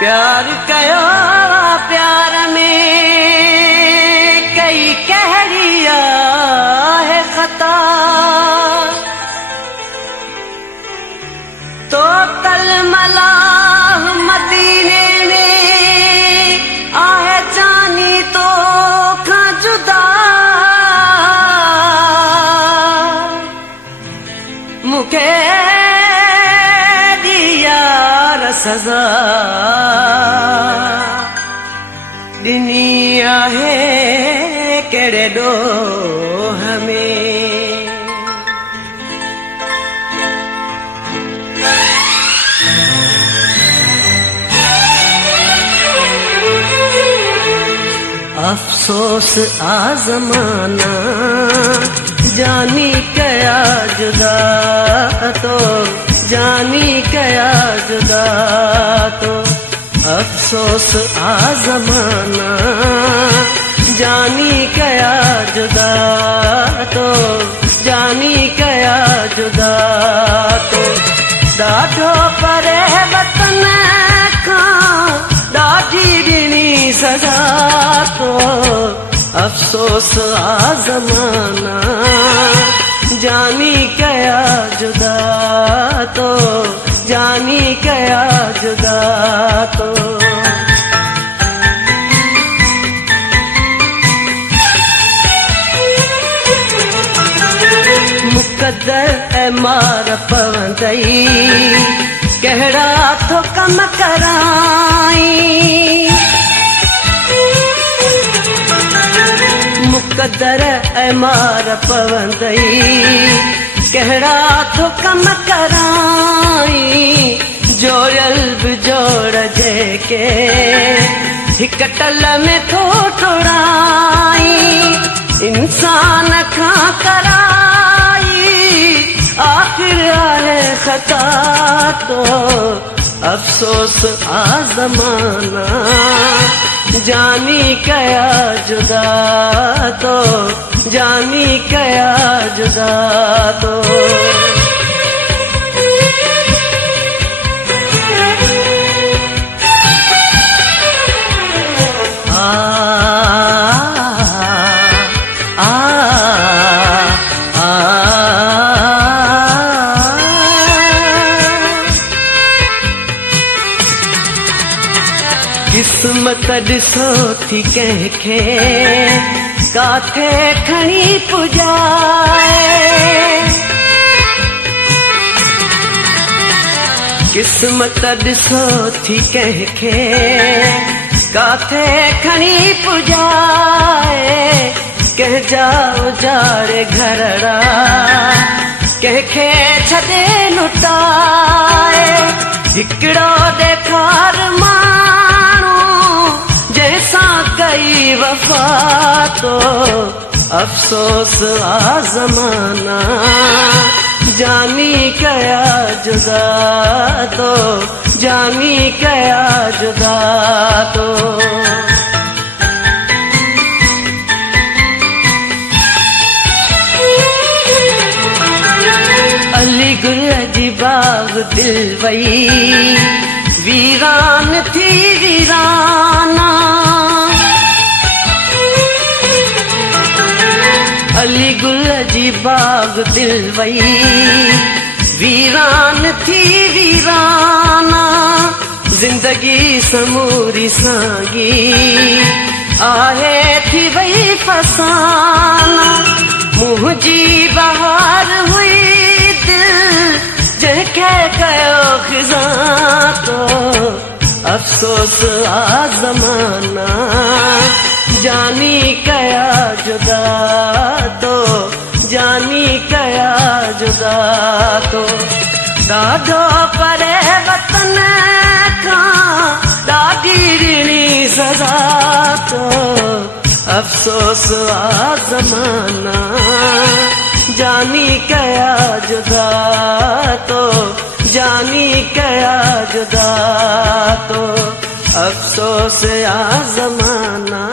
प्यार कयो प्यार में कई कहरिया है खता तो तल मलाह मदीने में आहे जानी तो खां जुदा मुखे सजा दिनी आहे केड़े ॾोह में अफसोस आज़माना जानी कया जुदा तो जानी कया जुदा तो अफसोस आज़माना जानी कया जुदा तो जानी कया जुदा तो ॾाढो परे वतन खां ॾाढी ॾिनी सजा तो अफसोस आज़माना जानी कया जुदा तो जानी कया जुदा तो मुक़द्दर ऐ मार पवंदई कहड़ा तो कम कराई मुक़द्दर ऐ मार पवंदई कहड़ा तो कम कराई जोड़ल बि जोड़ जेके हिक टल में थो टोड़ाई इंसान खां कराई आखिर आहे खता तो अफसोस आज़माना जानी कया जुदा तो जानी कया जुदा तो किस्मत ॾिसो थी कंहिंखे काथे खणी पुॼाए किस्मत ॾिसो थी कंहिंखे काथे खणी पुॼाए कंहिंजा उजाड़े घरड़ा कंहिंखे छॾे लुटाए हिकिड़ो ॾेखार जैसा कई वफा तो अफसोस आज़माना जानी कया जुदा तो जानी कया जुदा तो अली गुल जी बाग दिल वई वीरान थी वीराना अली गुल जी बाग दिल वई वीरान थी वीराना जिंदगी समूरी सागी आहे थी वई फसाना मुंहिंजी बहार हुई दिल जंहिंखे कयो खिज़ा तो अफसोस आज़माना जानी कया जुदा तो जानी कया जुदा तो ॾाढो परे वतन खां ॾाढी ॾिनी सज़ा तो अफसोस आज़माना जानी कया जुदा तो जानी कया जुदा तो अफसोस आज़माना